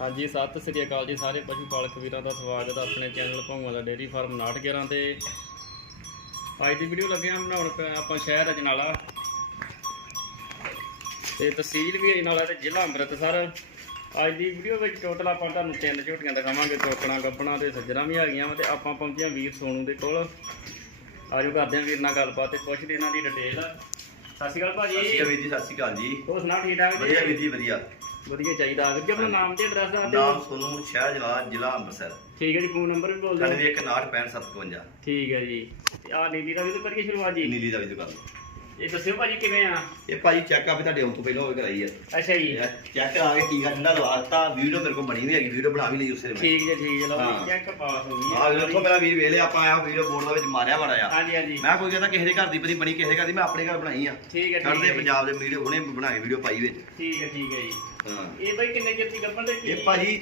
ਹਾਂਜੀ ਸਤਿ ਸ੍ਰੀ ਅਕਾਲ ਜੀ ਸਾਰੇ ਪਸ਼ੂ ਪਾਲਕ ਵੀਰਾਂ ਦਾ ਸਵਾਗਤ ਹੈ ਆਪਣੇ ਚੈਨਲ ਭੌਂਗਾ ਦਾ ਡੇਅਰੀ ਫਾਰਮ 911 ਤੇ। ਅੱਜ ਦੀ ਵੀਡੀਓ ਲੱਗੇ ਹਾਂ ਬਣਾਉਣ ਆਪਾਂ ਸ਼ਹਿਰ ਅਜਨਾਲਾ। ਤੇ ਤਹਿਸੀਲ ਵੀ ਅਜਨਾਲਾ ਤੇ ਜ਼ਿਲ੍ਹਾ ਅੰਮ੍ਰਿਤਸਰ। ਅੱਜ ਦੀ ਵੀਡੀਓ ਵਿੱਚ ਟੋਟਲ ਆਪਾਂ ਤੁਹਾਨੂੰ ਤਿੰਨ ਝੋਟੀਆਂ ਦਿਖਾਵਾਂਗੇ ਟੋਕਣਾ ਗੱਬਣਾ ਤੇ ਸੱਜਣਾ ਵੀ ਆ ਗਈਆਂ ਤੇ ਆਪਾਂ ਪਹੁੰਚੇ ਹਾਂ ਵੀਰ ਸੋਨੂ ਦੇ ਕੋਲ। ਆਜੋ ਕਰਦੇ ਹਾਂ ਵੀਰ ਨਾਲ ਗੱਲਬਾਤ ਤੇ ਪੁੱਛਦੇ ਇਹਨਾਂ ਦੀ ਡਿਟੇਲ ਸਤਿ ਸ਼੍ਰੀ ਅਕਾਲ ਸਤਿ ਸ਼੍ਰੀ ਭਾਜੀ ਅਕਾਲ ਜੀ ਸਤਿ ਸ਼੍ਰੀ ਅਕਾਲ ਜੀ। ਹੋਰ ਸੁਣਾ ਠੀਕ ਠਾਕ ਵਧੀਆ ਵੀਰ ਜੀ ਜੀ ਵਧੀਆ। ਵਧੀਆ ਚਾਹੀਦਾ। ਵੀਰ ਜੀ ਆਪਣਾ ਨਾਮ ਤੇ ਐਡਰੈਸ ਦੱਸ ਦਿਓ। ਨਾਮ ਸੋਨੂੰ ਸ਼ਹਿਰ ਜਲਾਲ ਜ਼ਿਲ੍ਹਾ ਅੰਮ੍ਰਿਤਸਰ। ਠੀਕ ਹੈ ਜੀ ਫੋਨ ਨੰਬਰ ਵੀ ਬੋਲ ਦਿਓ। 916557 ਠੀਕ ਹੈ ਜੀ। ਤੇ ਆ ਨੀਲੀ ਦਾ ਵੀ ਤਾਂ ਕਰੀਏ ਸ਼ੁਰੂਆਤ ਜੀ? ਨੀਲੀ ਦਾ ਵੀ ਦੁਕਾਨ। ਇਹ ਦੱਸਿਓ ਭਾਜੀ ਕਿਵੇਂ ਆ? ਇਹ ਭਾਜੀ ਚੈੱਕ ਅਪ ਤੁਹਾਡੇ ਆਉਣ ਤੋਂ ਪਹਿਲਾਂ ਹੋਵੇ ਕਰਾਈ ਹੈ ਅੱਛਾ ਜੀ। ਚੈੱਕ ਆ ਕੇ ਟੀਕਾ ਠੰਡਾ ਲਵਾਤਾ ਵੀਡੀਓ ਮੇਰੇ ਕੋਲ ਬਣੀ ਵੀ ਹੈਗੀ ਵੀਡੀਓ ਬਣਾ ਵੀ ਲਈ ਉਸੇ ਵੇਲੇ। ਠੀਕ ਜੀ ਠੀਕ ਹੈ ਲਓ ਹਾਂ। ਚੈੱਕ ਪਾਸ ਹੋ ਗਈ ਆ ਵੇਖੋ ਮੇਰਾ ਵੀਰ ਵੇਲੇ ਆਪਾਂ ਆਇਆ ਵੀਡੀਓ ਬੋਰਡ ਦੇ ਵਿੱਚ ਮਾਰਿਆ ਬੜਾ ਆ ਹਾਂਜੀ ਹਾਂਜੀ। ਮੈਂ ਕੋਈ ਕਹਿੰਦਾ ਕਿਸੇ ਦੇ ਘਰ ਦੀ ਬਣੀ ਬਣੀ ਕਿਸੇ ਦੇ ਘਰ ਦੀ ਮੈਂ ਆਪਣੇ ਘਰ ਬਣਾਈ ਆ। ਠੀਕ ਹੈ ਠੀਕ ਹੈ। ਪੰਜਾਬ ਦੇ ਵੀਡੀਓ ਹੁਣੇ ਬਣਾ ਕੇ ਵੀਡੀਓ ਪਾਈ ਵਿੱਚ। ਠੀਕ ਹੈ ਠੀਕ ਹੈ ਜੀ। ਹਾਂ ਇਹ ਬਾਈ ਕਿੰਨੇ ਚਿਰ ਦੀ ਗੱਭਣ ਦੇ ਇਹ ਭਾਜੀ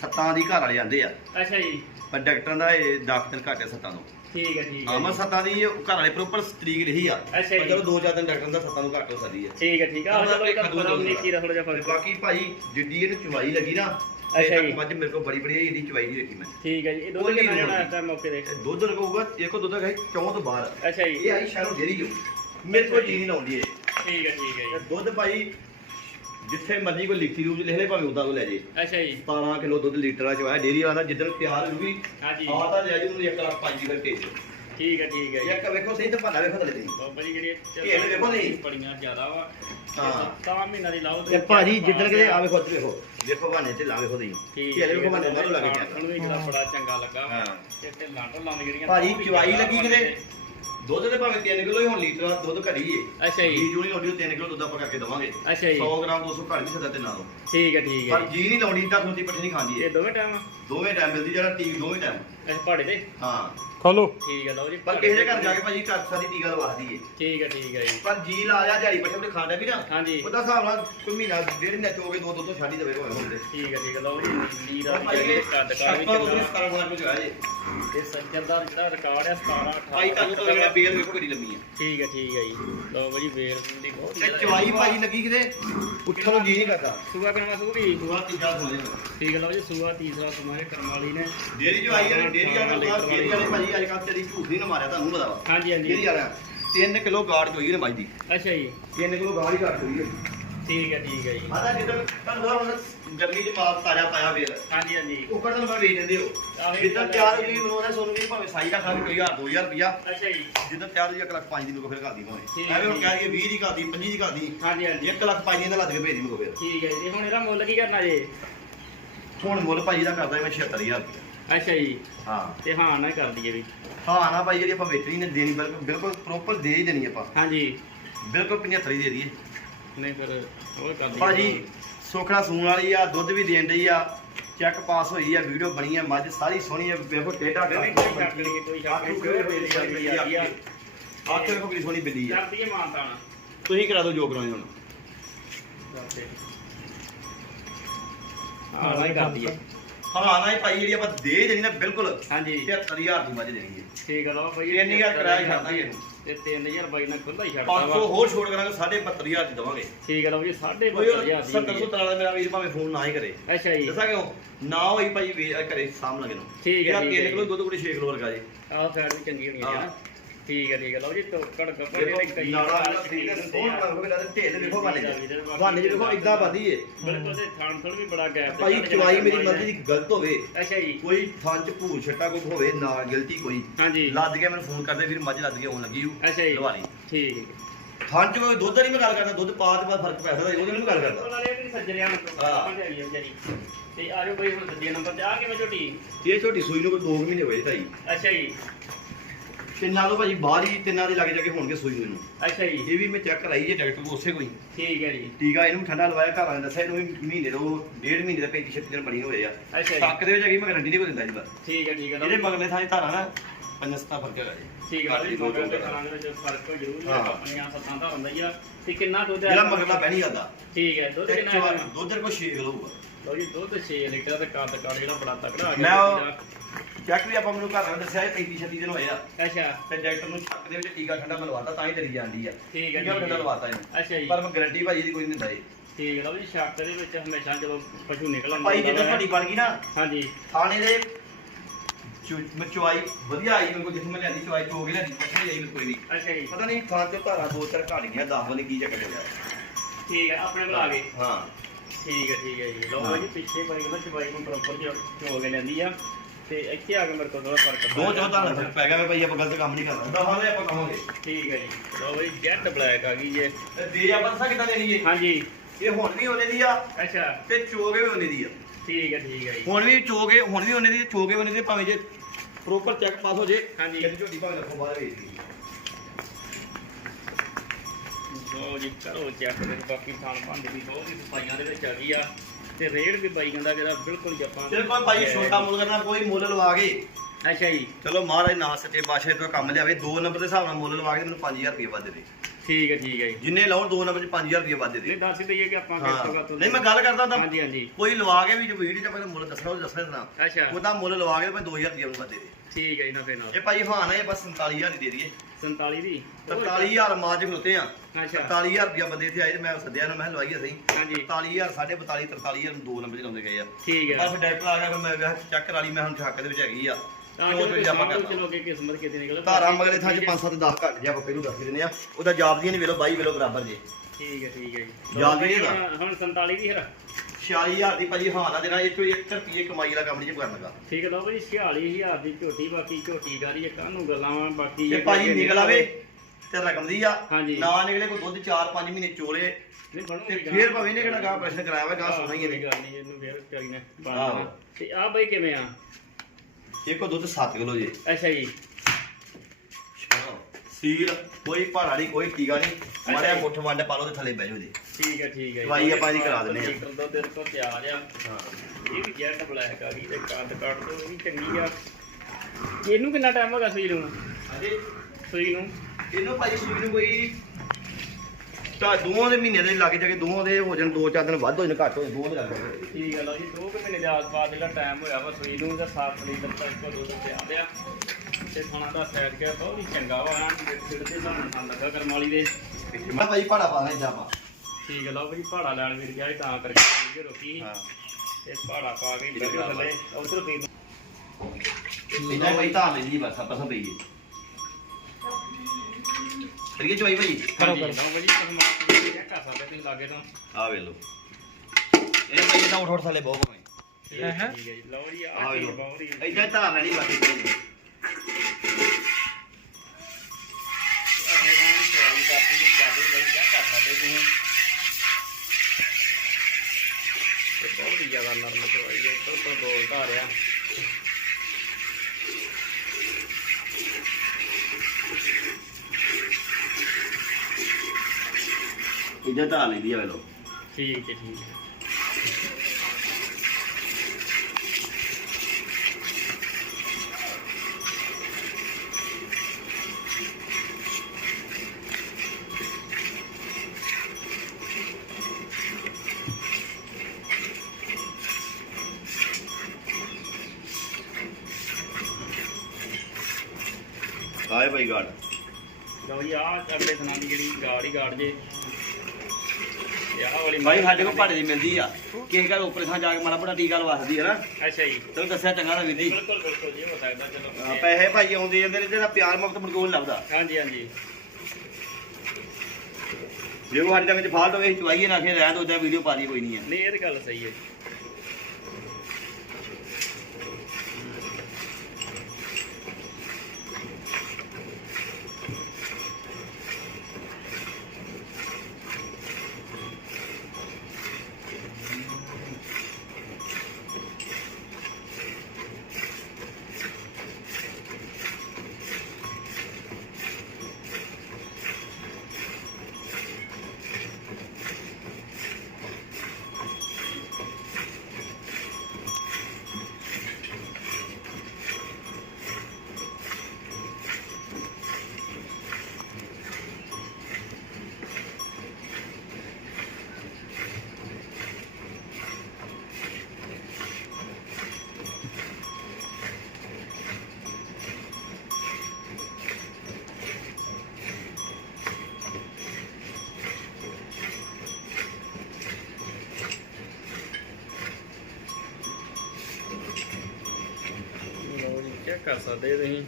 ਸੱਤਾਂ ਦੀ ਘਰ ਵਾਲੇ ਆਂਦੇ ਆ। ਅੱਛਾ ਜੀ। ਪਰ ਡਾਕਟਰਾਂ ਦਾ ਇਹ ਡਾਕਟਰ ਘੱਟ ਹੈ ਸੱਤਾਂ ਤੋਂ। ਠੀਕ ਹੈ ਠੀਕ ਹੈ ਆਮਾ ਸੱਤਾਂ ਦੀ ਇਹ ਘਰ ਵਾਲੇ ਪ੍ਰੋਪਰ ਤਰੀਕ ਰਹੀ ਆ। ਅੱਛਾ ਜੀ। ਪਰ ਚਲੋ ਦੋ ਚਾਰ ਦਿਨ ਡਾਕਟਰ ਦਾ ਸੱਤਾਂ ਨੂੰ ਘੱਟ ਹੋ ਸਕਦੀ ਹੈ ਠੀਕ ਹੈ ਠੀਕ ਹੈ ਆਹ ਚਲੋ ਇੱਕ ਦੋ ਨਹੀਂ ਕੀ ਥੋੜਾ ਜਿਹਾ ਤੇ ਫ਼ਰਕ। ਬਾਕੀ ਭਾਜੀ ਜਿੱਡੀ ਇਹਨੂੰ ਚਵਾਈ ਲੱਗੀ ਨਾ ਅੱਛਾ ਜੀ। ਮੱਝ ਮੇਰੇ ਕੋਲ ਬੜੀ ਬੜੀ ਇਹਦੀ ਚਵਾਈ ਨਹੀਂ ਰੱਖੀ ਮੈਂ। ਠੀਕ ਹੈ ਜੀ। ਇਹ ਦੁੱਧ ਕਿੰਨਾ ਜਾਣਾ ਇਸ ਟਾਈਮ ਮੌਕੇ ਤੇ? ਇਹ ਦੁੱਧ ਰਗੂਗਾ ਦੇਖੋ ਦੁੱਧ ਹੈ ਚੌਂ ਤੋਂ ਬਾਹਰ ਅੱਛਾ ਜੀ। ਇਹ ਆਈ ਸ਼ਾਇਦ ਡੇਰੀ ਜੋ ਮੇਰੇ ਕੋਲ ਜੀ। ਨਹੀਂ ਲਾਉਂਦੀ ਇਹ। ਠੀਕ ਹੈ ਠੀਕ ਹੈ ਜੀ। ਦੁੱਧ ਭਾਈ ਜਿੱਥੇ ਮਰਜ਼ੀ ਕੋਈ ਲਿਖਤੀ ਰੂਪ ਚ ਲਿਖ ਲੈ ਭਾਵੇਂ ਉਦਾਂ ਤੋਂ ਲੈ ਜੇ। ਅੱਛਾ ਜੀ। 17 ਕਿਲੋ ਦੁੱਧ ਲੀਟਰ ਆ ਚਵਾਇਆ ਡੇਰੀ ਵਾਲਾ ਦਾ ਜਿੱਦਣ ਤਿਆਰ ਹੋਊਗੀ ਹਾਂਜੀ ਆ ਤਾਂ ਲੈ ਜੀ ਉਹਨੂੰ 1 ਲੱਖ 5 ਦੀ ਭੇਜ ਦਿਓ। ਠੀਕ ਹੈ ਠੀਕ ਹੈ ਜੀ। ਇੱਕ ਵੇਖੋ ਸਹੀ ਤਾਂ ਭਾਲਾ ਵੇਖੋ ਥੱਲੇ ਤੁਸੀਂ ਬਾਬਾ ਜੀ ਜਿਹੜੀ ਇਹ ਵੇਖੋ ਨਹੀਂ। ਬੜੀਆਂ ਜ਼ਿਆਦਾ ਵਾ। ਹਾਂ। ਤਾਂ ਮਹੀਨਾ ਦੀ ਲਾਓ ਤੇ ਭਾਜੀ ਜਿੱਦਣ ਕਿਤੇ ਆ ਵੇਖੋ ਇੱਧਰ ਵੇਖੋ। ਵੇਖੋ ਬਾਨੇ ਤੇ ਲਾ ਵੇਖੋ ਦੀ ਠੀਕ ਇਹ ਵੇਖੋ ਬਾਨੇ ਮਾਰੋ ਲੱਗੇ ਸਾਨੂੰ ਵੀ ਜਿਹੜਾ ਬੜਾ ਚੰਗਾ ਲੱਗਾ। ਵਾ ਹਾਂ। ਤੇ ਤੇ ਲਾਂਟੋ ਲਾਂ ਜਿਹੜੀਆਂ ਭਾਜੀ ਚਵਾਈ ਲੱਗੀ ਕਿਤੇ? ਦੁੱਧ ਦੇ ਭਾਵੇਂ 3 ਕਿਲੋ ਹੀ ਹੁਣ ਲੀਟਰ ਦਾ ਦੁੱਧ ਘੜੀ ਏ। ਅੱਛਾ ਜੀ। ਜੀ ਲਾਉਂਦੀ ਉਹ 3 ਕਿਲੋ ਦੁੱਧ ਆਪਾਂ ਕਰਕੇ ਦਵਾਂਗੇ। ਅੱਛਾ ਜੀ। 100 ਗ੍ਰਾਮ 200 ਘੜ ਵੀ ਸਕਦਾ ਤੇ। ਨਾਲੋਂ ਠੀਕ ਹੈ ਠੀਕ ਹੈ ਪਰ ਜੀ। ਨਹੀਂ ਲਾਉਂਦੀ ਤਾਂ ਦੁੱਧੀ ਪੱਠੀ ਨਹੀਂ ਖਾਂਦੀ ਇਹ ਦੋਵੇਂ ਟਾਈਮ ਦੋਵੇਂ ਟਾਈਮ ਮਿਲਦੀ ਜਿਹੜਾ ਟੀ ਦੋਵੇਂ ਟਾਈਮ ਅੱਛਾ ਪਹਾੜੇ ਤੇ? ਹਾਂ। ਖੋਲੋ ਠੀਕ ਹੈ ਲਓ ਜੀ ਪਰ ਕਿਸੇ ਦੇ ਘਰ ਜਾ ਕੇ ਭਾਜੀ ਘਰ ਸਾਡੀ ਟੀਕਾ ਲਵਾਦੀ ਏ ਠੀਕ ਹੈ ਠੀਕ ਹੈ ਜੀ। ਪਰ ਜੀ ਲਾ ਲਿਆ ਦਿਹਾੜੀ ਪੱਠੇ ਤੇ ਖਾਂਦਾ ਵੀ ਨਾ। ਹਾਂਜੀ। ਉਹਦਾ ਹਿਸਾਬ ਨਾਲ ਕੋਈ ਮਹੀਨਾ ਡੇਢ ਮਹੀਨਾ ਚੋਗੇ ਦੋ ਦੁੱਧ ਛੱਡ ਹੀ ਦੇਵੇ ਭਾਵੇਂ ਹੁੰਦੇ ਠੀਕ ਹੈ ਠੀਕ ਹੈ ਲਓ ਜੀ ਨੀਲੀ ਦਾ ਭਾਈ ਵੀ ਕੱਦ ਕਾਰ ਵੀ ਸ਼ੱਕਰ ਉਹਦੇ ਚੰਗਾ 17 ਗੁਣਾ ਕੁਝ ਹੋਇਆ ਜੇ ਤੇ ਸੱਜਰ ਦਾ ਜਿਹੜਾ ਰਿਕਾਰਡ ਹੈ 17 18 ਭਾਈ ਤੁਹਾਨੂੰ ਤਾਂ ਮੇਰਾ ਬੇਲ ਵੇਖੋ ਕਿੰਨੀ ਲੰਮੀ ਹੈ ਠੀਕ ਹੈ ਠੀਕ ਹੈ ਜੀ। ਲਓ ਬਾਜੀ ਵੇਲ ਦੀ ਬਹੁਤ ਤੇ ਚਵਾਈ ਭਾਜੀ ਲੱਗੀ ਕਿਤੇ? ਉੱਠਣ ਨੂੰ ਜੀ ਨਹੀਂ ਕਰਦਾ। ਸੂਆ ਕਿੰਨਾ ਸੂ ਵੀ ਦੂਆ ਤੀਜਾ ਲੈ ਠੀਕ ਹੈ ਲਓ ਜੀ ਸੂਆ ਤੀਸਰਾ ਸਮਾਰੇ ਕਰਮ ਵਾਲੀ ਨੇ। ਡੇਰੀ ਜੋ ਆਈ ਹੈ ਡੇਰੀ ਵਾਲੇ ਬਾਅਦ ਡੇਰੀ ਵਾਲੇ ਭਾਜੀ ਅੱਜ ਕੱਲ੍ਹ ਤੇਰੀ ਝੂਠ ਨਹੀਂ ਨਾ ਮਾਰਿਆ ਤੁਹਾਨੂੰ ਪਤਾ ਵਾ। ਹਾਂਜੀ ਹਾਂਜੀ। ਡੇਰੀ ਵਾਲਾ 3 ਕਿਲੋ ਗਾੜ ਚੋਈ ਨੇ ਦੀ। ਅੱਛਾ ਜੀ। 3 ਕਿਲੋ ਗਾੜ ਹੀ ਘੱਟ ਹੋਈ ਹੈ। ਠੀਕ ਹੈ ਠੀਕ ਹੈ ਜੀ। ਆਦਾ ਜਿੱਦਣ ਤੁਹਾਨੂੰ ਪਤਾ ਹੁਣ ਗਰਮੀ ਚ ਮਾਲ ਤਾਜ਼ਾ ਪਾਇਆ ਵੇਲ। ਹਾਂਜੀ ਹਾਂਜੀ। ਉਹ ਕੱਢਣ ਮੈਂ ਵੇਚ ਦਿੰਦੇ ਹੋ। ਜਿੱਦਾਂ ਤਿਆਰ ਮੈਨੂੰ ਉਹਨੇ ਸੋਨੂੰ ਵੀ ਭਾਵੇਂ ਸਾਈ ਦਾ ਖਾ ਕੋਈ 1000 2000 ਰੁਪਿਆ ਅੱਛਾ ਜੀ। ਜਿੱਦਾਂ ਤਿਆਰ ਹੋਈ 1 ਲੱਖ 5 ਦੀ ਨੂੰ ਫਿਰ ਕਰਦੀ ਠੀਕ ਐਵੇਂ ਹੁਣ। ਕਹਿ ਦਈਏ 20 ਦੀ ਕਰਦੀ 25 ਦੀ ਕਰਦੀ ਹਾਂਜੀ ਹਾਂਜੀ। 1 ਲੱਖ 5 ਦੀ ਲੱਦ ਕੇ ਭੇਜ ਦੀ ਮੈਨੂੰ ਫਿਰ। ਠੀਕ ਹੈ ਜੀ ਹੁਣ ਇਹਦਾ ਮੁੱਲ ਕੀ ਕਰਨਾ ਜੀ? ਹੁਣ ਮੁੱਲ ਭਾਜੀ ਦਾ ਕਰਦਾ ਮੈਂ 76000 ਰੁਪਇਆ। ਅੱਛਾ ਜੀ। ਹਾਂ। ਤੇ ਹਾਂ ਨਾ ਕਰ ਦਈਏ ਵੀ। ਹਾਂ ਨਾ ਭਾਈ ਜਿਹੜੀ ਆਪਾਂ ਵੇਚਣੀ ਨੇ ਦੇਣੀ ਬਿਲਕੁਲ ਬਿਲਕੁਲ ਪ੍ਰੋਪਰ ਦੇ ਹੀ ਦੇਣੀ ਆਪਾਂ। ਹਾਂਜੀ। ਬਿਲਕੁਲ 75 ਹੀ ਦੇ ਦਈਏ। ਨਹੀਂ ਫਿਰ ਉਹ ਕਰ ਦਈਏ। ਭਾਜੀ ਸੋਖਣਾ ਸੂਣ ਵਾਲੀ ਆ ਦੁੱਧ ਵੀ ਦੇਣ ਡਈ ਆ। ਚੈੱਕ ਪਾਸ ਹੋਈ ਆ ਵੀਡੀਓ ਬਣੀ ਆ ਮੱਝ ਸਾਰੀ ਸੋਹਣੀ ਆ ਵੇਖੋ ਕੋਈ ਸ਼ੱਕ ਨਹੀਂ, ਕੋਈ। ਆਖੇ ਵੇਖੋ ਕਿੰਨੀ ਸੋਹਣੀ ਬਿੱਲੀ ਆ? ਕਰ ਦਈਏ ਮਾਨਤਾਨ। ਤੁਸੀਂ ਕਰਾ ਦਿਓ ਜੋ ਕਰਾਉਣੀ ਹੁਣ। ਹਾਂ ਨਾ ਹੀ ਕਰ ਦਈਏ ਹਾਂ। ਨਾ ਹੀ ਭਾਈ ਜਿਹੜੀ ਆਪਾਂ ਦੇ ਦੇਣੀ ਨਾ ਬਿਲਕੁਲ ਹਾਂਜੀ। 73000 ਦੀ ਮੱਝ ਦੇਣੀ ਹੈ। ਠੀਕ ਹੈ ਲਓ ਭਾਈ ਇਹ ਇੰਨੀ ਗੱਲ ਕਰਾਇਆ ਛੱਡ ਦਾਂਗੇ ਇਹਨੂੰ। ਤੇ 3000 ਬਾਈ ਨਾਲ ਖੁੱਲਾ ਹੀ ਛੱਡਦਾ 500 ਵਾ। ਹੋਰ ਛੋੜ ਕਰਾਂਗੇ 72500 ਦੀ ਦਵਾਂਗੇ। ਠੀਕ ਹੈ ਲਓ ਜੀ 7.5 ਕੋਈ ਹਜ਼ਾਰ ਦੀ 70 70 ਵਾਲਾ ਮੇਰਾ ਵੀਰ ਭਾਵੇਂ ਫੋਨ ਨਾ ਹੀ ਕਰੇ। ਅੱਛਾ ਜੀ। ਦੱਸਾਂ ਕਿਉਂ? ਨਾ ਹੋਈ ਭਾਈ ਵੀ ਲਗੇ ਨੂੰ ਠੀਕ ਹੈ, ਠੀਕ ਹੈ 3 ਕਿਲੋ ਦੁੱਧ ਕੁੜੀ 6 ਕਿਲੋ ਵਰਗਾ ਜੀ। ਆਹ ਸਾਈਡ ਵੀ ਚੰਗੀ ਹੋਣੀ ਹੈ ਹਾਂ। ਨਾ। ਠੀਕ ਹੈ ਠੀਕ ਹੈ। ਲਓ ਜੀ ਟੋਕੜ ਦੇਖੋ ਜਿਹੜੇ ਕਈ ਖਰੀਦ ਠੀਕ ਹੈ ਸੋਹਣ। ਕਰ ਹੋਵੇ ਤੇ ਢੇਲ ਦੇਖੋ ਬਾਨੇ ਬਾਕੀ ਬਾਨੇ ਜੀ ਦੇਖੋ ਇਦਾਂ ਵਧੀ ਏ। ਬਿਲਕੁਲ ਤੇ ਥਾਣ ਥਣ ਵੀ ਬੜਾ ਗੈਪ ਭਾਈ ਚਵਾਈ ਮੇਰੀ ਮਰਜ਼ੀ ਦੀ ਗਲਤ ਹੋਵੇ। ਅੱਛਾ ਜੀ। ਕੋਈ ਥਾਂ ਚ ਭੂਲ ਛੱਟਾ ਕੋਈ ਹੋਵੇ ਨਾ ਗਲਤੀ ਕੋਈ। ਹਾਂਜੀ। ਲੱਦ ਕੇ ਮੈਨੂੰ ਫੋਨ ਕਰਦੇ ਵੀਰ ਮੱਝ ਲੱਦ ਕੇ ਆਉਣ ਲੱਗੀ ਹੂੰ ਅੱਛਾ ਜੀ। ਲਵਾ ਲਈ। ਠੀਕ। ਥਾਂ ਚ ਕੋਈ ਦੁੱਧ ਨਹੀਂ ਮੈਂ ਗੱਲ ਕਰਦਾ ਦੁੱਧ ਪਾ ਦੇ ਬਾਅਦ ਫ਼ਰਕ ਪੈ ਸਕਦਾ ਉਹਦੇ ਨਾਲ ਮੈਂ ਗੱਲ ਕਰਦਾ। ਉਹਨਾਂ ਨੇ ਵੀ ਸੱਜਰਿਆਂ ਨੂੰ ਹਾਂ। ਭੰਜਾਈ ਵਿਚਾਰੀ ਤੇ ਆਜੋ ਬਈ ਹੁਣ ਦੂਜੇ ਨੰਬਰ ਤੇ ਆ ਕਿਵੇਂ ਝੋਟੀ ਇਹ ਛੋਟੀ ਸੂਈ ਨੂੰ ਕੋਈ 2 ਮਹੀਨੇ ਹੋਏ ਤਾਈ ਅੱਛਾ ਜੀ। ਤਿੰਨਾਂ ਤੋਂ ਭਾਜੀ ਬਾਹਰ ਹੀ ਤਿੰਨਾਂ ਦੇ ਲੱਗ ਜਾ ਕੇ ਹੋਣਗੇ ਸੂਈ ਨੂੰ ਅੱਛਾ ਜੀ। ਇਹ ਵੀ ਮੈਂ ਚੈੱਕ ਕਰਾਈ ਜੇ ਡਾਕਟਰ ਕੋਲ ਉਸੇ ਕੋਈ। ਠੀਕ ਹੈ ਜੀ। ਟੀਕਾ ਇਹਨੂੰ ਠੰਡਾ ਲਵਾਇਆ ਘਰ ਵਾਲਿਆਂ ਨੇ ਦੱਸਿਆ ਇਹਨੂੰ ਵੀ ਮਹੀਨੇ ਤੋਂ ਡੇਢ ਮਹੀਨੇ ਦਾ 35 36 ਦਿਨ ਬਣੀ ਹੋਏ ਆ। ਅੱਛਾ ਜੀ। ਟੱਕ ਦੇ ਵਿੱਚ ਹੈਗੀ ਮੈਂ ਗਰੰਟੀ ਨਹੀਂ ਕੋਈ ਦਿੰਦਾ ਜੀ ਬਸ। ਠੀਕ ਹੈ ਠੀਕ ਹੈ। ਇਹਦੇ। ਮਗਲੇ ਥਾਂ ਧਾਰਾ ਨਾ ਪੰਜਸਤਾ ਫ਼ਰਕ ਹੈਗਾ ਜੀ। ਠੀਕ ਹੈ ਜੀ ਮਗਰ ਤੇ ਖਾਣਾ ਦੇ ਵਿੱਚ ਫ਼ਰਕ ਹੋ ਜ਼ਰੂਰ ਹੈ ਹਾਂ। ਆਪਣੀਆਂ ਸੱਤਾਂ ਦਾ ਹੁੰਦਾ ਹੀ ਆ। ਤੇ ਕਿੰਨਾ ਦੁੱਧ ਹੈ? ਜਿਹੜਾ ਮਗਲਾ ਬਹਿ ਨਹੀਂ ਜਾਂਦਾ ਠੀਕ ਹੈ ਦੁੱਧ ਕਿੰਨਾ ਹੈ? ਦੁੱਧ ਕੋ 6 ਕਿਲੋ ਹੋਊਗਾ। ਲਓ ਜੀ ਦੁੱਧ 6 ਲੀਟਰ ਤੇ ਕੱਦ ਕਾਲ ਜਿਹੜਾ ਬੜਾ ਤਕੜਾ ਆ ਮੈਂ ਗਿਆ ਉਹ- ਚੈੱਕ ਵੀ ਆਪਾਂ ਮੈਨੂੰ ਘਰ ਨੇ ਦੱਸਿਆ 35 36 ਦਿਨ ਹੋਏ ਆ। ਅੱਛਾ। ਤੇ ਡਾਕਟਰ ਨੂੰ ਛੱਕ ਦੇ ਵਿੱਚ ਟੀਕਾ ਠੰਡਾ ਮਲਵਾਤਾ ਤਾਂ ਹੀ ਡਰੀ ਜਾਂਦੀ ਆ। ਠੀਕ ਹੈ ਟੀਕਾ ਠੀਕ ਠੰਡਾ ਹੈ। ਲਵਾਤਾ ਇਹਨੂੰ। ਅੱਛਾ ਜੀ। ਪਰ ਮੈਂ ਗਰੰਟੀ ਭਾਜੀ ਦੀ ਕੋਈ ਨਹੀਂ ਦਿੰਦਾ ਜੀ ਠੀਕ ਹੈ ਜੀ ਸ਼ੱਕ ਦੇ ਵਿੱਚ ਹਮੇਸ਼ਾ ਜਦੋਂ ਪਸ਼ੂ ਨਿਕਲ ਆਉਂਦਾ ਭਾਈ ਜਦੋਂ ਹੈ। ਤੁਹਾਡੀ ਬਣ ਗਈ ਨਾ ਹਾਂਜੀ। ਥਾਣੇ ਦੇ ਚੁ- ਮੈਂ ਚੁਆਈ ਵਧੀਆ ਆਈ ਕੋਲ ਜਿੱਥੇ ਮੈਂ ਲਿਆਂਦੀ ਚੁਆਈ ਚੋ ਕੇ ਲਿਆਂਦੀ ਪੱਛੀ ਆਈ ਮੇਰੇ ਕੋਈ ਨਹੀਂ। ਅੱਛਾ ਜੀ। ਪਤਾ ਨਹੀਂ ਥਾਂ ਤੇ ਧਾਰਾ ਦੋ ਚਾਰ ਘੜ ਗਿਆ 10 ਵਾਲੇ ਕੀ ਚੱਕਰ ਹੋ ਗਿਆ ਠੀਕ ਹੈ ਆਪਣੇ ਬੁਲਾ ਕੇ ਹਾਂ। ਠੀਕ ਹੈ ਠੀਕ ਹੈ ਜੀ। ਲਓ ਹਾਂ। ਜੀ ਪਿੱਛੇ ਬਾਈ ਕਹਿੰਦਾ ਚਵਾਈ ਨੂੰ ਪ੍ਰੋਪਰ ਚੋ ਕੇ ਲੈਂਦੀ ਆ। ਤੇ ਇੱਥੇ ਆ ਕੇ ਮੇਰੇ ਕੋਲ ਥੋੜਾ ਫ਼ਰਕ ਦੋ ਚੋ ਧਾਰਾ ਫ਼ਰਕ ਪੈ ਗਿਆ ਵੇ ਭਾਈ ਆਪਾਂ ਗਲਤ ਕੰਮ ਨਹੀਂ ਕਰਨਾ। ਦਹਾਂ ਦੇ ਆਪਾਂ ਕਹਾਂਗੇ ਠੀਕ ਹੈ ਜੀ। ਲਓ ਜੀ ਜੈਟ ਬਲੈਕ ਆ ਗਈ ਜੇ। ਤੇ ਦੇ ਆਪਾਂ ਦੱਸਾਂ ਕਿੱਦਾਂ ਦੇਣੀ ਹੈ ਹਾਂਜੀ। ਇਹ ਹੁਣ ਵੀ ਉਹਨੇ ਦੀ ਆ ਅੱਛਾ। ਤੇ ਚੋਗੇ ਵੀ ਉਹਨੇ ਦੀ ਆ। ਠੀਕ ਹੈ ਠੀਕ ਹੈ ਜੀ। ਹੁਣ ਵੀ ਚੋਗੇ ਹੁਣ ਵੀ ਉਹਨੇ ਦੀ ਚੋਗੇ ਉਹਨੇ ਦੀ ਭਾਵੇਂ ਜੇ ਪ੍ਰੋਪਰ ਚੈੱਕ ਪਾਸ ਹੋ ਜੇ ਹਾਂਜੀ। ਕਿਤੇ ਝੋਟੀ ਭਾਵੇਂ ਰੱਖੋ ਬਾਹਰ ਵੇਚ ਦੀ। ਜੀ ਕਰੋ ਚੈੱਕ ਤੇ ਬਾਕੀ ਥਾਣ ਭੰਡ ਵੀ ਬਹੁਤ ਹੀ ਸਫਾਈਆਂ ਦੇ ਵਿੱਚ ਆ ਗਈ ਆ। ਤੇ ਰੇਟ ਵੀ ਬਾਈ ਕਹਿੰਦਾ ਜਿਹੜਾ ਬਿਲਕੁਲ ਜਪਾਂ ਚਲ ਕੋਈ ਭਾਈ ਛੋਟਾ ਮੁੱਲ ਕਰਨਾ ਕੋਈ ਮੁੱਲ ਲਵਾ ਕੇ। ਅੱਛਾ ਜੀ। ਚਲੋ ਮਹਾਰਾਜ ਨਾ ਸੱਚੇ ਬਾਦਸ਼ਾਹ ਤੋਂ ਕੰਮ ਲਿਆਵੇ ਦੋ ਨੰਬਰ ਦੇ ਹਿਸਾਬ ਨਾਲ ਮੁੱਲ ਲਵਾ ਕੇ ਮੈਨੂੰ 5000 ਰੁਪਏ ਵੱਧ ਦੇ। ਠੀਕ ਹੈ ਠੀਕ ਹੈ ਜੀ। ਜਿੰਨੇ ਲਾਉਣ ਦੋ ਨੰਬਰ ਚ 5000 ਰੁਪਏ ਵੱਧ ਦੇ। ਨਹੀਂ ਦੱਸ ਹੀ ਦਈਏ ਕਿ ਆਪਾਂ ਹਾਂ। ਕਿਸ ਤੋਂ ਨਹੀਂ ਮੈਂ ਗੱਲ ਕਰਦਾ ਤਾਂ ਹਾਂਜੀ ਹਾਂਜੀ। ਕੋਈ ਲਵਾ ਕੇ ਵੀ ਵੀਡੀਓ ਚ ਪਹਿਲਾਂ ਮੁੱਲ ਦੱਸਣਾ ਉਹ ਦੱਸਣਾ ਅੱਛਾ। ਉਹਦਾ ਮੁੱਲ ਲਵਾ ਕੇ ਭਾਵੇਂ 2000 ਰੁਪਏ ਨੂੰ ਵੱਧ ਦੇ। ਠੀਕ ਹੈ ਜੀ ਨਾ ਫੇਰ ਨਾਲ। ਇਹ ਭਾਈ ਹਾਂ ਨਾ ਇਹ ਬਸ 47000 ਦੀ ਦੇ ਦਈਏ। 47 ਦੀ? 47000 ਮਾਜ ਖਲੋਤੇ ਆ। ਅੱਛਾ। 47000 ਰੁਪਏ ਬੰਦੇ ਇੱਥੇ ਆਏ ਤੇ ਮੈਂ ਸੱਦਿਆ ਨੂੰ ਮੈਂ ਕਿਹਾ ਲਵਾਈਏ ਸਹੀ। ਹਾਂਜੀ। 47000 42 43000 ਨੂੰ ਦੋ ਨੰਬਰ ਚ ਲਾਉਂਦੇ ਗਏ ਆ। ਠੀਕ ਹੈ। ਬਸ ਡਾਇਰੈਕਟ ਆ ਗਿਆ ਫਿਰ ਮੈਂ ਕਿਹਾ ਚੈੱਕ ਕਰਾ ਲਈ ਮੈਂ ਹੁਣ ਠੱਕ ਦੇ ਵਿੱਚ ਹੈਗੀ ਆ। ਤਾਂ ਉਹ ਤੇ ਆਪਾਂ ਚਲੋ ਕਰਨਾ ਚਲੋ ਕਿ ਕਿਸਮਤ ਕਿਤੇ ਨਿਕਲੇ। ਧਾਰਾ ਮਗਲੇ ਥਾਂ ਚ 5 7 10 ਘੱਟ ਜਾ ਆਪਾਂ ਪਹਿਲੂ ਦੱਸ ਦਿੰਦੇ ਆ ਉਹਦਾ ਜਾਪਦੀਆਂ ਨਹੀਂ ਵੇਲੋ ਬਾਈ ਵੇਲੋ ਬਰਾਬਰ ਜੇ। ਠੀਕ ਹੈ ਠੀਕ ਹੈ ਜੀ। ਯਾਦ ਨਹੀਂ ਹੈਗਾ? ਹੁਣ- ਹੁਣ 47 ਦੀ ਹਰਾ 46000 ਦੀ ਭਾਜੀ ਹਾਂ ਨਾ ਦੇਣਾ ਇਹ ਚੋਂ 1 ਰੁਪਏ ਕਮਾਈ ਵਾਲਾ ਕੰਮ ਨਹੀਂ ਕਰਨ ਲੱਗਾ ਠੀਕ ਹੈ ਲਓ ਬਈ 46000 ਦੀ ਝੋਟੀ ਬਾਕੀ ਝੋਟੀ ਗਾਰੀ ਇਹ ਕਾਹਨੂੰ ਗੱਲਾਂ ਬਾਕੀ ਜੇ ਭਾਜੀ ਨਿਕਲ ਆਵੇ ਤੇ ਰਕਮ ਦੀ ਆ। ਨਾ ਨਿਕਲੇ ਕੋਈ ਦੁੱਧ 4-5 ਮਹੀਨੇ ਚੋਲੇ ਨਹੀਂ ਬਣੋ ਤੇ ਫੇਰ ਭਾਵੇਂ ਇਹਨੇ ਕਿਹੜਾ ਗਾ ਪ੍ਰਸ਼ਨ ਕਰਾਇਆ ਵਾ ਗਾ ਸੁਣਾ ਹੀ ਇਹਨੇ ਗੱਲ ਨਹੀਂ ਇਹਨੂੰ ਫੇਰ ਵਿਚਾਰੀ ਨੇ ਬਣ ਆਹੋ। ਜਾਣਾ। ਤੇ ਆ ਬਈ ਕਿਵੇਂ ਆ? ਇੱਕੋ ਦੁੱਧ 7 ਕਿਲੋ ਜੇ। ਅੱਛਾ ਜੀ। ਸੀਲ ਕੋਈ ਭਾੜਾ ਨਹੀਂ ਕੋਈ ਟੀਕਾ ਨਹੀਂ। ਮਾਰਿਆ ਜੀ। ਮੁੱਠ ਵੰਡ ਪਾ ਲਓ ਤੇ ਥੱਲੇ ਬਹਿ ਜਾਓ ਜੀ। ਠੀਕ ਹੈ ਠੀਕ ਹੈ ਜੀ। ਦਵਾਈ ਆਪਾਂ ਇਹਦੀ ਕਰਾ ਦਿੰਦੇ ਆ। ਲੀਟਰ ਦੁੱਧ ਤੇਰੇ ਕੋਲ ਤਿਆਰ ਆ। ਹਾਂ। ਇਹ ਵੀ ਜੈਟ ਬਲੈਕ ਆ ਗਈ ਤੇ ਕੱਦ ਕੱਟ ਤੋਂ ਇਹ ਵੀ ਚੰਗੀ ਆ। ਇਹਨੂੰ ਕਿੰਨਾ ਟਾਈਮ ਹੋ ਗਿਆ ਸੂਈ ਨੂੰ? ਹਾਂਜੀ। ਸੂਈ ਨੂੰ? ਇਹਨੂੰ ਭਾਜੀ ਸੂਈ ਨੂੰ ਕੋਈ ਤਾਂ ਦੋਵਾਂ ਦੇ ਮਹੀਨੇ ਦੇ ਲਾਗੇ ਜਾ ਕੇ ਦੋਵਾਂ ਦੇ ਹੋ ਜਾਣ ਦੋ ਚਾਰ ਦਿਨ ਵੱਧ ਹੋ ਜਾਣ ਘੱਟ ਹੋ ਜਾਣ ਦੋਵਾਂ ਦੇ ਲੱਗ ਠੀਕ ਹੈ ਲਓ ਜੀ 2 ਮਹੀਨੇ ਦੇ ਆਸ-ਪਾਸ ਜਿਹੜਾ ਟਾਈਮ ਹੋਇਆ ਵਾ ਸੂਈ ਨੂੰ ਤੇ 7 ਲੀਟਰ ਤੱਕ ਕੋ ਦੁੱਧ ਤਿਆਰ ਆ ਤੇ ਖਾਣਾ ਦਾ ਸੈਟ ਕੇ ਬਹੁਤ ਹੀ ਚੰਗਾ ਵਾ ਐਨ ਸਿਰ ਤੇ ਸਾਨੂੰ ਖਾਣ ਲੱਗਾ ਕਰਮ ਵਾਲੀ ਦੇ। ਮੈਂ ਭਾਜੀ ਭਾੜਾ ਪਾ ਲੈਂਦਾ ਆਪਾਂ। ਠੀਕ ਹੈ ਲਓ ਬਈ ਪਹਾੜਾ ਲੈਣ ਵੀਰ ਗਿਆ ਸੀ ਤਾਂ ਕਰਕੇ ਵੀਡੀਓ ਰੋਕੀ ਹਾਂ। ਤੇ ਪਹਾੜਾ ਪਾ ਕੇ ਵੀਡੀਓ ਥੱਲੇ ਉਧਰ ਪੀ ਇਹਨਾਂ ਭਾਈ ਤਾਂ ਲੈ ਜੀ ਬਸ ਆਪਾਂ ਸਭ ਪਈਏ ਕਰੀਏ ਚੋਈ ਭਾਈ। ਹਾਂਜੀ। ਲਓ ਬਈ ਤੁਸੀਂ ਮਾਰ ਕੇ ਕਿਆ ਕਰ ਸਕਦੇ ਤੁਸੀਂ ਲਾਗੇ ਤੋਂ। ਆ ਵੇ ਲੋ ਇਹ ਭਾਈ ਇਹਦਾ ਉਠ ਉਠ ਥੱਲੇ ਬਹੁਤ ਭਾਵੇਂ ਠੀਕ ਹੈ ਜੀ। ਲਓ ਜੀ ਆ ਆ ਵੇ ਲੋ ਬਹੁਤ ਹੀ ਇਦਾਂ ਧਾਰ ਬਾਕੀ ਨਹੀਂ। ਕਰ ਤੁਸੀਂ ਤੇ ਬਹੁਤ ਹੀ ਜ਼ਿਆਦਾ ਨਰਮ ਚਵਾਈ ਹੈ ਬਿਲਕੁਲ ਗੋਲ ਧਾਰਿਆ ਇਦਾਂ ਧਾਰ ਲੈਂਦੀ ਆ ਵੇ ਲੋ ਠੀਕ ਹੈ ਠੀਕ ਹੈ। ਆਏ ਭਾਈ ਗਾੜ ਲਓ ਜੀ ਆ ਅਗਲੇ ਦੀ ਜਿਹੜੀ ਗਾੜ ਹੀ ਗਾੜ ਜੇ। ਆਹ ਵਾਲੀ ਭਾਈ ਸਾਡੇ ਕੋਲ ਭਾੜੇ ਦੀ ਮਿਲਦੀ ਆ। ਕਿਸੇ ਘਰ ਉੱਪਰ ਥਾਂ ਜਾ ਕੇ ਮਾੜਾ ਬੜਾ ਟੀਕਾ ਲਵਾਸਦੀ ਹੈ ਨਾ। ਅੱਛਾ ਜੀ। ਤੈਨੂੰ ਦੱਸਿਆ ਚੰਗਾ ਨਾ ਵੀਰ ਜੀ। ਬਿਲਕੁਲ ਬਿਲਕੁਲ ਜੀ ਹੋ ਸਕਦਾ ਚਲੋ ਹਾਂ, ਪੈਸੇ ਭਾਈ ਆਉਂਦੇ ਜਾਂਦੇ ਨੇ ਤੇਰਾ ਪਿਆਰ ਮੁਕਤ ਨੀ ਲੱਭਦਾ। ਹਾਂਜੀ ਹਾਂਜੀ। ਜੇ ਉਹ ਸਾਡੇ ਵਿੱਚ ਫਾਲਟ ਹੋਵੇ ਚਵਾਈਏ ਨਾ ਫਿਰ ਰਹਿ ਦੋ ਉਹਦਾ ਵੀਡੀਓ ਪਾ ਦੀ ਕੋਈ ਨਹੀਂ ਹੈ ਨਹੀਂ ਇਹ ਤਾਂ ਗੱਲ ਸਹੀ ਹੈ ਕਰ ਸਕਦੇ ਤੁਸੀਂ।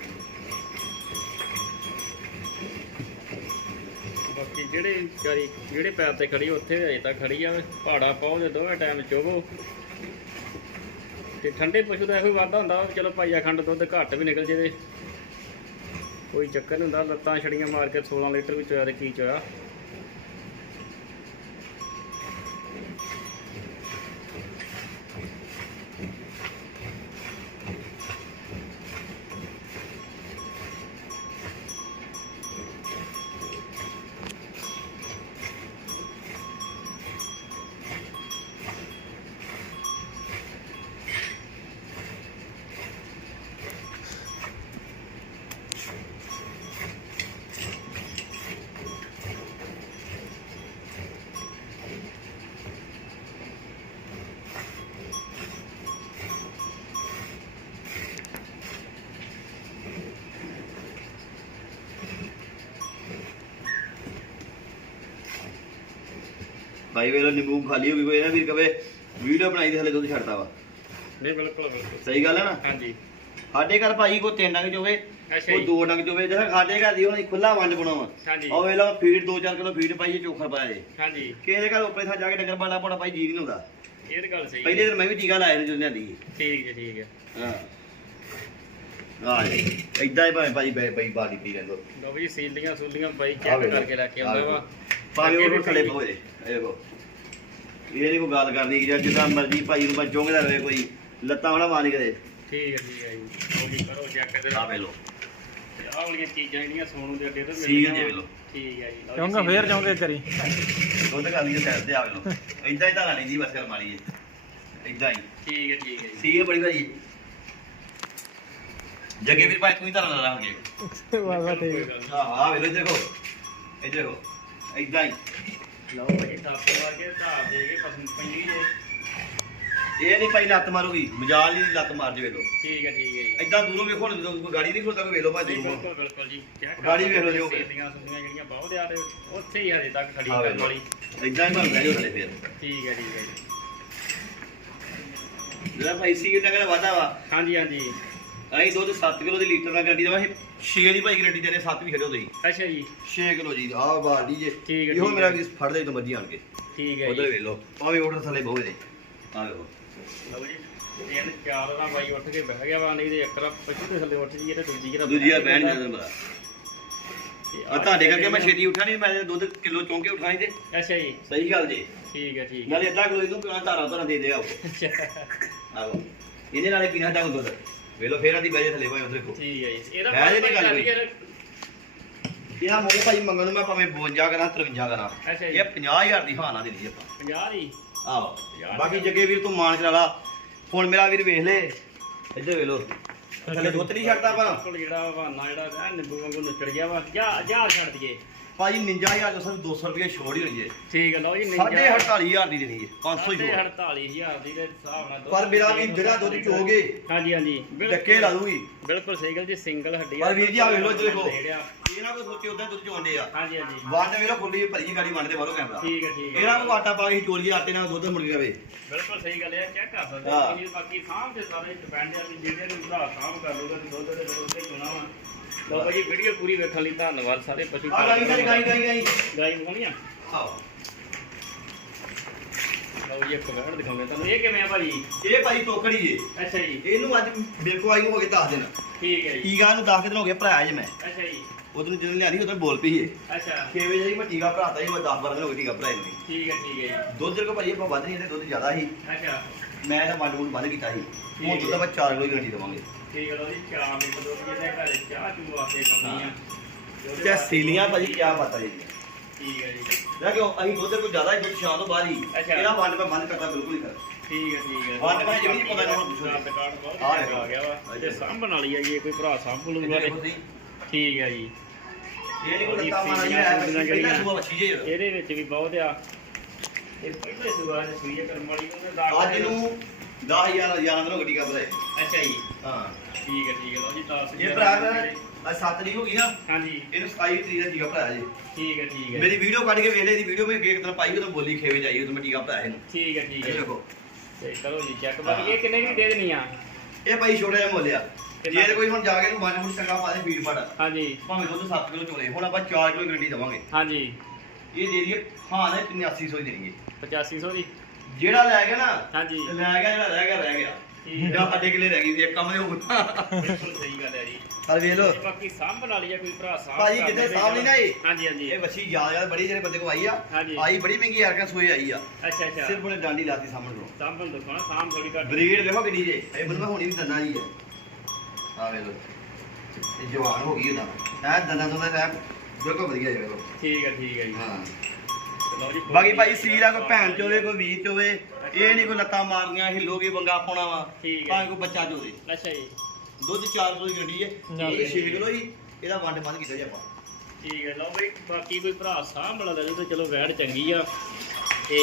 ਬਾਕੀ ਜਿਹੜੇ ਵਿਚਾਰੀ ਜਿਹੜੇ ਪੈਰ ਤੇ ਖੜੀ, ਉੱਥੇ ਅਜੇ ਤੱਕ ਖੜੀ ਆ। ਪਹਾੜਾ ਪਾਓ ਤੇ ਦੋਵੇਂ ਟਾਈਮ ਚੋਵੋ ਤੇ ਠੰਡੇ ਪਸ਼ੂ ਦਾ ਇਹੋ ਹੀ ਵਾਧਾ ਹੁੰਦਾ, ਚਲੋ ਭਾਈ ਖੰਡ ਦੁੱਧ ਘੱਟ ਵੀ ਨਿਕਲ ਜੇ ਕੋਈ ਚੱਕਰ ਨਹੀਂ ਹੁੰਦਾ, ਲੱਤਾਂ ਛੜੀਆਂ ਮਾਰ ਕੇ 16 ਲੀਟਰ ਵੀ ਚੋਇਆ ਤੇ ਕੀ ਚੋਇਆ। ਭਾਈ ਵੇਲੇ ਨਿੰਬੂ ਖਾਲੀ ਹੋ ਗਈ ਕੋਈ ਨਾ ਵੀਰ ਕਵੇ ਵੀਡੀਓ ਬਣਾਈ ਤੇ ਹਲੇ ਦੁੱਧ ਛੱਡਦਾ ਵਾ। ਨਹੀਂ ਬਿਲਕੁਲ ਬਿਲਕੁਲ। ਸਹੀ ਗੱਲ ਹੈ ਨਾ? ਹਾਂਜੀ। ਸਾਡੇ ਘਰ ਭਾਈ ਕੋ ਤਿੰਨ ਡੰਗ ਚੋਵੇ ਅੱਛਾ ਜੀ। ਦੋ ਡੰਗ ਚੋਵੇ ਜਿਹੜਾ ਸਾਡੇ ਘਰ ਦੀ ਹੁਣ ਖੁੱਲਾ ਵੰਡ ਬਣਾਵਾ ਹਾਂਜੀ। ਉਹ ਵੇਲਾ ਫੀਡ 2-4 ਕਿਲੋ ਫੀਡ ਪਾਈਏ ਚੋਖਾ ਪਾਇਆ ਜੇ। ਹਾਂਜੀ। ਕਿਸੇ ਦੇ ਘਰ ਉੱਪਰੇ ਥਾਂ ਜਾ ਕੇ ਡੰਗਰ ਬਾਣਾ ਪਾਉਣਾ ਭਾਈ ਜੀ ਨਹੀਂ ਹੁੰਦਾ ਇਹ ਤਾਂ ਗੱਲ ਸਹੀ ਪਹਿਲੇ ਦਿਨ ਮੈਂ ਵੀ ਟੀਕਾ ਲਾਇਆ ਨੇ ਲਿਆਂਦੀ ਠੀਕ ਹੈ ਠੀਕ ਹੈ। ਹਾਂ। ਹਾਂ ਇਦਾਂ ਹੀ ਭਾਵੇਂ ਭਾਈ ਬਈ ਪੀ ਲੈਂਦੋ। ਲਓ ਜੀ ਸੀਲੀਆਂ ਸੂਲੀਆਂ ਬਾਈ ਆ ਚੈੱਕ ਕਰਕੇ ਲੈ ਕੇ ਆ ਆਉਂਦਾ। ਵਾ। ਭਾਵੇਂ ਉਹ ਵੀ ਥੱਲੇ। ਪਵੇ ਇਹ ਦੇਖੋ। ਇਹ ਨਹੀਂ ਕੋਈ ਗੱਲ ਕਰਨੀ ਕਿ ਜਿੱਦਾਂ ਮਰਜ਼ੀ ਭਾਈ ਨੂੰ ਚੁੰਗਦਾ ਰਹੇ ਕੋਈ ਲੱਤਾਂ ਵਾਲਾ ਮਾਰ ਕਰੇ ਠੀਕ ਹੈ ਠੀਕ ਹੈ ਜੀ। ਲਓ ਜੀ ਕਰੋ ਚੈੱਕ ਤੇ ਆ ਵੇ ਲੋ ਆਹ ਵਾਲੀਆਂ ਚੀਜ਼ਾਂ ਜਿਹੜੀਆਂ ਸੋਨੂ ਦੇ ਅੱਡੇ ਤੋਂ ਹੈ ਮਿਲਦੀਆਂ ਵੇਖ ਲਓ। ਠੀਕ ਹੈ ਜੀ ਚਾਹੁੰਗਾ ਫੇਰ। ਚਾਹੁੰਗੇ ਕਰੀ। ਦੁੱਧ ਕਰ ਲਈਏ ਸਾਈਡ ਤੇ ਆ ਵੇ ਲੋ ਇਦਾਂ ਹੀ ਧਾਰਾ ਨਹੀਂ ਜੀ ਬਸ ਕਰ ਮਾਰੀ ਇਦਾਂ ਹੀ। ਠੀਕ ਹੈ ਠੀਕ ਹੈ ਜੀ। ਸੀ ਇਹ ਬੜੀ ਭਾਈ ਜੱਗੇ ਵੀਰ ਭਾਈ ਤੂੰ ਹੀ ਧਾਰਾ ਲਾ ਲਾਂਗੇ ਵਾਹ ਵਾਹ ਕੋਈ ਠੀਕ। ਨਹੀਂ। ਹਾਂ ਆ ਵੇ ਲੋ ਦੇਖੋ। ਇਹ ਦੇਖੋ। ਇਦਾਂ ਹੀ। ਲਓ ਭਾਈ ਟਾਪ ਮਾਰ ਕੇ ਧਾਰ ਦੇ ਕੇ ਪਸੰਦ ਪੈਂਦੀ ਜੇ। ਇਹ ਨਹੀਂ ਭਾਈ ਲੱਤ ਮਾਰੂਗੀ ਮਜਾਲ ਨਹੀਂ ਲੱਤ ਮਾਰ ਜੇ ਵੇ ਲੋ ਠੀਕ ਹੈ ਠੀਕ ਹੈ ਜੀ। ਇਦਾਂ ਦੂਰੋਂ ਵੇਖੋ ਹੁਣ ਜਦੋਂ ਕੋਈ ਗਾੜੀ ਨਹੀਂ ਖੋਲਦਾ ਕੋਈ ਵੇ ਲੋ ਭਾਈ ਨਹੀਂ, ਦੂਰੋਂ। ਬਿਲਕੁਲ ਬਿਲਕੁਲ ਜੀ। ਗਾੜੀ ਵੇਖ ਲਓ ਜੀ ਉਹ। ਸੂਲੀਆਂ ਜਿਹੜੀਆਂ ਬਹੁਤ ਤੇ ਉੱਥੇ ਹੀ ਹਜੇ ਤੱਕ ਖੜੀ ਆ ਵੇ ਕਰਨ ਲੋ ਵਾਲੀ। ਇਦਾਂ ਹੀ ਬਣਦਾ ਜੋ ਥੱਲੇ ਫੇਰ। ਠੀਕ ਹੈ ਠੀਕ ਹੈ ਜੀ। ਜਿਹੜਾ ਭਾਈ ਸੀ ਕਿੰਨਾ ਕਹਿੰਦਾ ਵਾਦਾ ਵਾ। ਹਾਂਜੀ ਹਾਂਜੀ। ਅਸੀਂ ਦੁੱਧ 7 ਕਿਲੋ ਦੀ ਲੀਟਰ ਦਾ ਗੱਡੀ ਦਵਾ 6 ਦੀ ਭਾਈ ਗਰੰਟੀ ਦੇਣੇ 7 ਵੀ ਖੜਿਓ ਤੁਸੀਂ ਅੱਛਾ ਜੀ। 6 ਕਿਲੋ ਜੀ ਆਹ ਬਾਲਟੀ ਜੇ। ਠੀਕ ਹੈ, ਇਹੋ ਠੀਕ ਮੇਰਾ ਹੈ। ਵੀ ਫੜਦੇ ਜਦੋਂ ਮਰਜ਼ੀ ਆਣ ਕੇ। ਠੀਕ ਹੈ ਜੀ। ਵੇਖ ਲਓ ਆ ਵੀ ਆਰਡਰ ਥੱਲੇ ਬਹੁ ਦੇ ਆ ਵੇਖੋ। ਲਓ ਜੀ ਤਿੰਨ ਚਾਰ ਦਾ ਬਾਈ ਉੱਠ ਕੇ ਬਹਿ ਗਿਆ ਵਾ ਨਹੀਂ ਤੇ ਇੱਕ ਰਾ ਪਛੂ ਦੇ ਥੱਲੇ ਉੱਠ ਜੀਏ ਤੇ ਦੂਜੀ ਕਿਹੜਾ ਦੂਜੀ ਆ ਬਹਿਣ ਜਦੋਂ ਬੜਾ ਤੇ ਆ ਤੁਹਾਡੇ ਕਰਕੇ ਮੈਂ ਛੇਤੀ ਉੱਠਾ ਨਹੀਂ ਮੈਂ ਤੇ ਦੁੱਧ ਕਿਲੋ ਚੌਂਕੇ ਉਠਾਈ ਤੇ। ਅੱਛਾ ਜੀ। ਸਹੀ ਗੱਲ ਜੀ। ਠੀਕ ਹੈ ਠੀਕ ਹੈ। ਨਾਲੇ ਅੱਧਾ ਕਿਲੋ ਇਹਨੂੰ ਪਿਆ ਧਾਰਾ ਧਾਰਾ ਦੇ ਦੇ ਆਓ। ਆਓ ਇਹਦੇ ਨਾਲੇ ਪੀਣਾ ਡਾ ਦੁੱਧ। ਵੇਖ ਲਓ ਫੇਰ ਆਦੀ ਬੈਜੇ ਥੱਲੇ ਭਾਈ ਉਧਰ ਦੇਖੋ ਠੀਕ ਹੈ ਜੀ। ਇਹਦਾ ਹੈ ਜੀ ਨਹੀਂ ਗੱਲ ਕੋਈ। ਇਹ ਮੋਲੇ ਭਾਈ ਮੰਗਣ ਨੂੰ ਮੈਂ ਭਾਵੇਂ 52 ਕਰਾਂ 53 ਕਰਾਂ। ਅੱਛਾ ਜੀ। ਇਹ 50000 ਦੀ ਹਾਨਾ ਦੇ ਲਈ ਆਪਾਂ। 50 ਦੀ? ਆਹੋ। ਯਾਰ ਬਾਕੀ ਜੱਗੇ ਵੀਰ ਤੂੰ ਮਾਨ ਕਰਾ ਲਾ। ਹੁਣ ਮੇਰਾ ਵੀਰ ਵੇਖ ਲੈ। ਇੱਧਰ ਵੇਖ ਲੋ ਥੱਲੇ ਦੁੱਧ ਨਹੀਂ ਛੱਡਦਾ ਪਰ ਬਿਲਕੁਲ ਜਿਹੜਾ ਬਹਾਨਾ ਜਿਹੜਾ ਐ ਨਿੰਬੂ ਵਾਂਗੂ ਨੁੱਚੜ ਗਿਆ ਵਾ। ਜਾ ਜਾ ਛੱਡ ਦਈਏ। ਭਾਜੀ 59000 ਤੋਂ ਸਿਰਫ 200 ਰੁਪਏ ਛੋੜ ਹੀ ਹੋਈ ਠੀਕ ਹੈ ਲਓ ਜੀ ਸਾਢੇ 48000 ਦੀ ਦੇਣੀ ਏ 500 ਹੀ ਛੋੜ। 48000 ਦੀ ਦੇ ਹਿਸਾਬ ਨਾਲ ਪਰ ਮੇਰਾ ਵੀ ਜਿਹੜਾ ਦੁੱਧ ਚੋਗੇ ਹਾਂਜੀ ਹਾਂਜੀ। ਬਿਲਕੁਲ- ਡੱਕੇ ਲਾ ਦੂਗੀ। ਬਿਲਕੁਲ ਸਹੀ ਗੱਲ ਜੀ ਸਿੰਗਲ ਹੱਡੀ ਪਰ ਵੀਰ ਜੀ ਆ ਵੇਖ ਲਓ ਦੇਖੋ। ਜਿਹੜਾ- ਇਹ ਨਾ ਕੋਈ ਸੋਚੇ ਉਦਾਂ ਦੁੱਧ ਚੋਂਦੇ ਆ। ਹਾਂਜੀ ਹਾਂਜੀ। ਵੰਡ ਵੇਖ ਲਓ ਖੁੱਲੀ ਭਰੀ ਗਾੜੀ ਵੰਡ ਦੇ ਬਾਹਰੋਂ ਕੈਮਰਾ। ਠੀਕ ਹੈ ਠੀਕ ਹੈ ਇਹਨਾਂ ਨੂੰ ਆਟਾ ਪਾ ਕੇ ਚੋਲੀਏ ਆਟੇ ਨਾਲ ਦੁੱਧ ਮੁੜ ਜਾਵੇ ਬਿਲਕੁਲ ਸਹੀ ਗੱਲ ਹੈ ਚੈੱਕ ਕਰ ਸਕਦੇ ਹਾਂ। ਹੋ। ਬਾਕੀ ਤੇ ਸਾਰੇ ਡਿਪੈਂਡ ਆ ਵੀ ਜਿਹੜੇ ਨੂੰ ਸਾਂਭ ਕਰ ਲੂਗਾ ਦੁੱਧ ਦੇ ਦੁੱਧ ਤੇ ਹੋਣਾ ਵਾ। ਲਓ ਭਾਜੀ ਵੀਡੀਓ ਪੂਰੀ ਵੇਖਣ ਲਈ ਧੰਨਵਾਦ ਸਾਰੇ ਪਸ਼ੂ ਆ ਗਾਈ ਗਾਈ ਗਾਈ ਗਾਈ ਗਾਈ। ਗਾਈ ਆ? ਆਓ ਲਓ ਇੱਕ ਵੜ ਦਿਖਾਉਂਦੇ ਤੁਹਾਨੂੰ। ਇਹ ਕਿਵੇਂ ਆ ਭਾਜੀ? ਇਹ ਭਾਈ ਟੋਕੜੀ ਏ। ਅੱਛਾ ਜੀ। ਇਹਨੂੰ ਅੱਜ ਮੇਰੇ ਕੋ ਆਈ ਨੂੰ ਹੋ ਗਏ 10 ਦਿਨ। ਠੀਕ ਹੈ ਜੀ। ਟੀਕਾ ਨੂੰ 10 ਦਿਨ ਹੋ ਗਏ ਭਰਾਇਆ ਜੇ ਮੈਂ। ਅੱਛਾ ਜੀ। ਉਦੋਂ ਜਦੋਂ ਲਿਆਂਦੀ ਉਦੋਂ ਬੋਲ ਪਈ ਏ। ਅੱਛਾ। 6 ਵਜੇ ਜੀ ਮੈਂ ਟੀਕਾ ਭਰਾਤਾ ਜੀ ਮੈਂ 10 12 ਦਿਨ ਹੋ ਗਏ ਟੀਕਾ ਭਰਾਇਆ ਨੂੰ ਠੀਕ ਹੈ ਠੀਕ ਹੈ ਜੀ। ਦੁੱਧ ਕੋ ਭਾਈ ਆਪਾਂ ਵੱਧ ਨਹੀਂ ਤੇ ਦੁੱਧ ਜ਼ਿਆਦਾ ਸੀ। ਅੱਛਾ। ਮੈਂ ਤਾਂ ਵੁੰਡ ਬੰਦ ਕੀਤਾ ਸੀ। ਹੁਣ ਠੀਕ ਦੁੱਧ ਆਪਾਂ 4 ਕਿਲੋ ਗਰੰਟੀ ਦੇਵਾਂਗੇ। ਠੀਕ ਲਓ ਜੀ ਚਾਰ ਲੀਟਰ ਦੁੱਧ ਜਿਹਦੇ ਘਰ ਚਾਹ ਚੂ ਵਾਸਤੇ ਕਰਨੀ ਆ। ਤੇ ਸੀਲੀਆਂ ਭਾਜੀ ਕੀ ਬਾਤਾਂ ਜੀ। ਠੀਕ ਹੈ ਜੀ। ਲੈ ਕਿਉਂ ਅਸੀਂ ਦੁੱਧ ਕੋ ਜ਼ਿਆਦਾ ਹੀ ਸ਼ਾਮ ਤੋਂ ਬਾਅਦ ਹੀ। ਅੱਛਾ। ਇਹਦਾ ਵੰਡ ਮੈਂ ਬੰਦ ਕਰਤਾ ਬਿਲਕੁਲ ਹੀ ਕਰ ਠੀਕ ਹੈ ਠੀਕ ਹੈ। ਵੰਡ ਮੈਂ ਜਿਹੜੀ ਪਤਾ ਨਹੀਂ ਹੁਣ ਕਾਰਡ ਕਾਰਡ ਬਹੁਤ ਆ ਆ ਗਿਆ ਵਾ। ਤੇ ਸਾਂਭਣ ਵਾਲੀ ਹੈ ਜੀ ਇਹ ਕੋਈ ਭਰਾ ਸਾਂਭ ਲੂਗਾ ਤੇ ਠੀਕ ਹੈ ਜੀ। ਨਹੀਂ ਕੋਈ ਲੱਤਾਂ ਮਾਰਾਂ ਜੀ ਹੈ ਪਹਿਲਾਂ ਸੁਬਾ ਬੱਚੀ ਜੇ ਇਹਦੇ ਵਿੱਚ ਵੀ ਬਹੁਤ ਆ। ਇਹ ਪਹਿਲੇ ਸੁਆ ਦੇ ਸੂਈਏ ਕਰਮ ਵਾਲੀ ਉਹਨੇ ਦਾਗ ਅੱਜ ਨੂੰ 10000 11 ਦਿਨ ਹੋ ਗਏ ਟੀਕਾ ਭਰਾਏ ਅੱਛਾ ਜੀ। ਹਾਂ। ਠੀਕ ਹੈ ਠੀਕ ਹੈ ਲਓ ਜੀ 10 ਇਹ ਭਰਾ ਮੈਂ ਅੱਜ 7 ਤਰੀਕ ਹੋ ਗਈ ਨਾ। ਹਾਂਜੀ। ਇਹਨੂੰ 27 ਤਰੀਕ ਦਾ ਟੀਕਾ ਭਰਾਇਆ ਜੀ। ਠੀਕ ਹੈ ਠੀਕ ਹੈ। ਮੇਰੀ ਵੀਡੀਓ ਕੱਢ ਕੇ ਵੇਖ ਲਈ ਦੀ ਵੀਡੀਓ ਮੈਂ ਇੱਕ ਦਿਨ ਪਾਈ ਉਦੋਂ ਬੋਲੀ ਖੇਵੇ ਜਾਈ ਉਦੋਂ ਮੈਂ ਟੀਕਾ ਭਰਾਇਆ ਇਹਨੂੰ। ਠੀਕ ਹੈ ਠੀਕ ਇਹ ਹੈ ਦੇਖੋ। ਤੇ ਕਰੋ ਜੀ ਚੈੱਕ ਬਾਕੀ ਇਹ ਕਿੰਨੇ ਦੀ ਦੇ ਦੇਣੀ ਆ? ਇਹ ਭਾਈ ਛੋਟਾ ਜਿਹਾ ਮੁੱਲ ਆ। ਜੇ ਕੋਈ ਹੁਣ ਜਾ ਕੇ ਇਹਨੂੰ ਬੰਨ ਬੁੱਟ ਚੰਗਾ ਪਾ ਦੇ ਫੀਡ ਫੜ ਹਾਂਜੀ। ਭਾਵੇਂ ਦੁੱਧ 7 ਕਿਲੋ ਚੋਲੇ ਹੁਣ ਆਪਾਂ 4 ਕਿਲੋ ਗਰੰਟੀ ਦੇਵਾਂਗੇ। ਹਾਂਜੀ। ਇਹ ਦੇ ਦਈਏ ਹਾਂ ਨੇ 8500 ਹੀ। ਦੇਣਗੇ 8500 ਦੀ? ਜਿਹੜਾ ਲੈ ਗਿਆ ਨਾ ਹਾਂਜੀ। ਤੇ ਲੈ ਗਿਆ ਜਿਹੜਾ ਰਹਿ ਗਿਆ ਰਹਿ ਗਿਆ। ਠੀਕ ਜਾਂ ਅੱਡੇ ਕਿਲੇ ਰਹਿ ਗਈ ਸੀ ਇੱਕ ਕੰਮ ਦੇ ਹੋਰ। ਬਿਲਕੁਲ ਸਹੀ ਗੱਲ ਹੈ ਜੀ। ਹਰ ਵੇਖ ਲੋ ਤੇ ਬਾਕੀ ਸਾਂਭਣ ਵਾਲੀ ਆ ਕੋਈ ਭਰਾ ਸਾਂਭ ਭਾਜੀ ਕਿਤੇ ਸਾਂਭ ਨਹੀਂ ਨਾ ਇਹ। ਹਾਂਜੀ ਹਾਂਜੀ। ਇਹ ਵੱਛੀ ਜ਼ਿਆਦਾ ਜ਼ਿਆਦਾ ਬੜੀ ਜਿਹੜੇ ਬੰਦੇ ਕੋ ਆਈ ਆ। ਹਾਂਜੀ। ਆਈ ਬੜੀ ਮਹਿੰਗੀ ਯਾਰ ਕਾ ਸੋਏ ਆਈ ਆ। ਅੱਛਾ ਅੱਛਾ। ਸਿਰਫ ਉਹਨੇ ਡਾਂਡੀ ਲਾਤੀ ਸਾਹਮਣੇ ਨੂੰ ਸਾਂਭਣ ਦੇਖੋ ਨਾ ਸਾਂਭ ਥੋੜੀ ਘੱਟ। ਬਰੀਡ ਦੇਖੋ ਕਿੰਨੀ ਜੇ। ਇਹ ਬੰਦਾ ਹੋਣੀ ਵੀ ਦੰਦਾਂ ਦੀ ਹੈ ਆ ਵੇਖ ਲੋ ਇਹ ਜਵਾਨ ਹੋ ਗਈ ਉਹਦਾ। ਐ ਦੰਦਾਂ ਤੋਂ ਤਾਂ ਐ ਬਿਲਕੁਲ ਵਧੀਆ ਜੇ ਵੇਖੋ ਠੀਕ ਹੈ ਠੀਕ ਹੈ ਜੀ। ਹਾਂ। ਤੇ ਬਾਕੀ ਭਾਈ ਸੀਰ ਆ ਕੋਈ ਭੈਣ ਚੋਵੇ ਕੋਈ ਵੀਰ ਚੋਵੇ ਇਹ ਨਹੀਂ ਕੋਈ ਲੱਤਾਂ ਮਾਰਨੀਆਂ ਹਿੱਲੋਗੇ ਬੰਗਾ ਪਾਉਣਾ ਵਾ। ਠੀਕ ਹੈ। ਭਾਵੇਂ ਕੋਈ ਬੱਚਾ ਚੋਵੇ। ਅੱਛਾ ਜੀ। ਦੁੱਧ 4 ਕਿਲੋ ਦੀ ਗੱਡੀ ਹੈ ਚਾਰ ਇਹ 6 ਕਿਲੋ ਹੀ ਇਹਦਾ ਵੰਡ ਬੰਦ ਕੀਤਾ ਜੀ ਆਪਾਂ। ਠੀਕ ਹੈ ਲਓ ਬਈ ਬਾਕੀ ਕੋਈ ਭਰਾ ਸਾਂਭ ਲੈ ਜਾਓ ਤੇ ਚਲੋ ਵੈੜ ਚੰਗੀ ਆ। ਤੇ